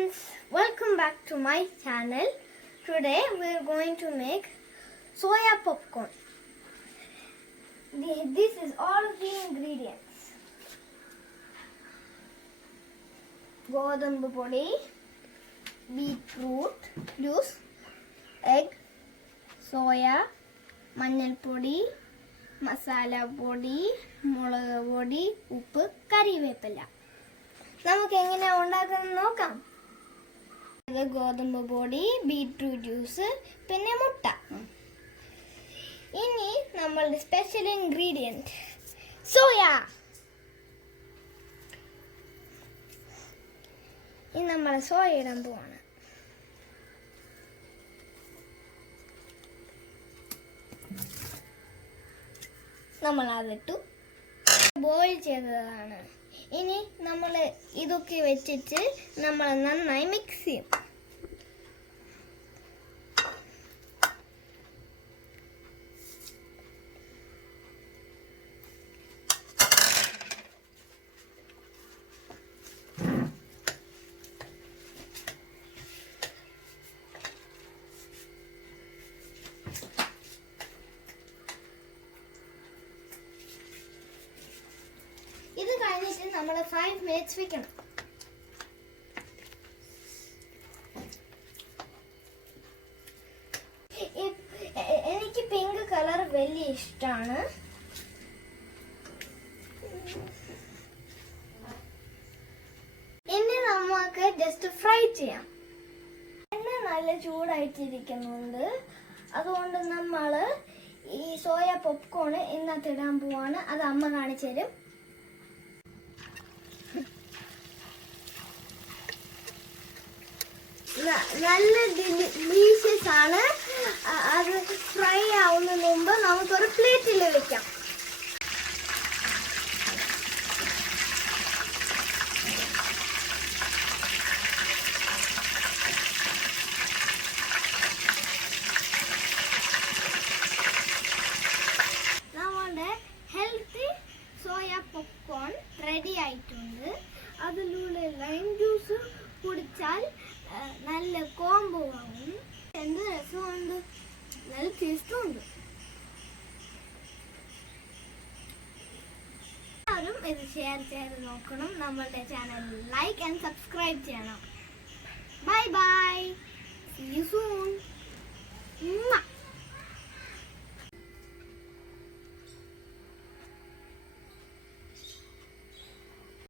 friends, welcome back to my channel. Today we are going to make soya popcorn. This is all of the ingredients. ഗോതമ്പ് പൊടി, beetroot juice, egg, soya, മഞ്ഞൾപ്പൊടി, മസാലപ്പൊടി, മുളക് പൊടി, ഉപ്പ്, കറിവേപ്പില. നമുക്ക് എങ്ങനെയാ ഉണ്ടാക്കുന്നത് നോക്കാം. ഇത് ഗോതമ്പ് പൊടി, ബീറ്റ്റൂട്ട് ജ്യൂസ്, പിന്നെ മുട്ട. ഇനി നമ്മളുടെ സ്പെഷ്യൽ ഇൻഗ്രീഡിയൻറ്റ് സോയ. ഇനി നമ്മൾ സോയ ഇടാൻ പോവാണ്. നമ്മൾ അതിട്ടു. ബോയിൽ ചെയ്തതാണ്. ഇനി നമ്മൾ ഇതൊക്കെ വെച്ചിട്ട് നമ്മൾ നന്നായി മിക്സ് ചെയ്യും. ഇത് കഴിഞ്ഞിട്ട് നമ്മൾ 5 minutes വെക്കണം. എനിക്ക് പിങ്ക് കളർ വലിയ ഇഷ്ടമാണ്. ഇനി നമുക്ക് ജസ്റ്റ് ഫ്രൈ ചെയ്യാം. എണ്ണ നല്ല ചൂടായിട്ടിരിക്കുന്നുണ്ട്. അതുകൊണ്ട് നമ്മൾ ഈ സോയ പോപ്കോൺ ഇന്നത്തെ ഇടാൻ പോവാണ്. അത് അമ്മ കാണിച്ചു തരും. നല്ല ഡിലീഷ്യസ് ആണ്. അത് ഫ്രൈ ആവുന്നതിന് മുമ്പ് നമുക്കൊരു പ്ലേറ്റിൽ വെക്കാം. നമ്മുടെ ഹെൽത്തി സോയ പോപ്കോൺ റെഡി ആയിട്ടുണ്ട്. അതിലൂടെ ലൈം ജ്യൂസ് കുടിച്ചാൽ നല്ല കോംബോ ആവും. എന്ത് രസമുണ്ട്, നല്ല ടേസ്റ്റുമുണ്ട്. എല്ലാവരും ഇത് ഷെയർ ചെയ്ത് നോക്കണം. നമ്മളുടെ ചാനൽ ലൈക്ക് ആൻഡ് സബ്സ്ക്രൈബ് ചെയ്യണം. Bye bye, see you soon.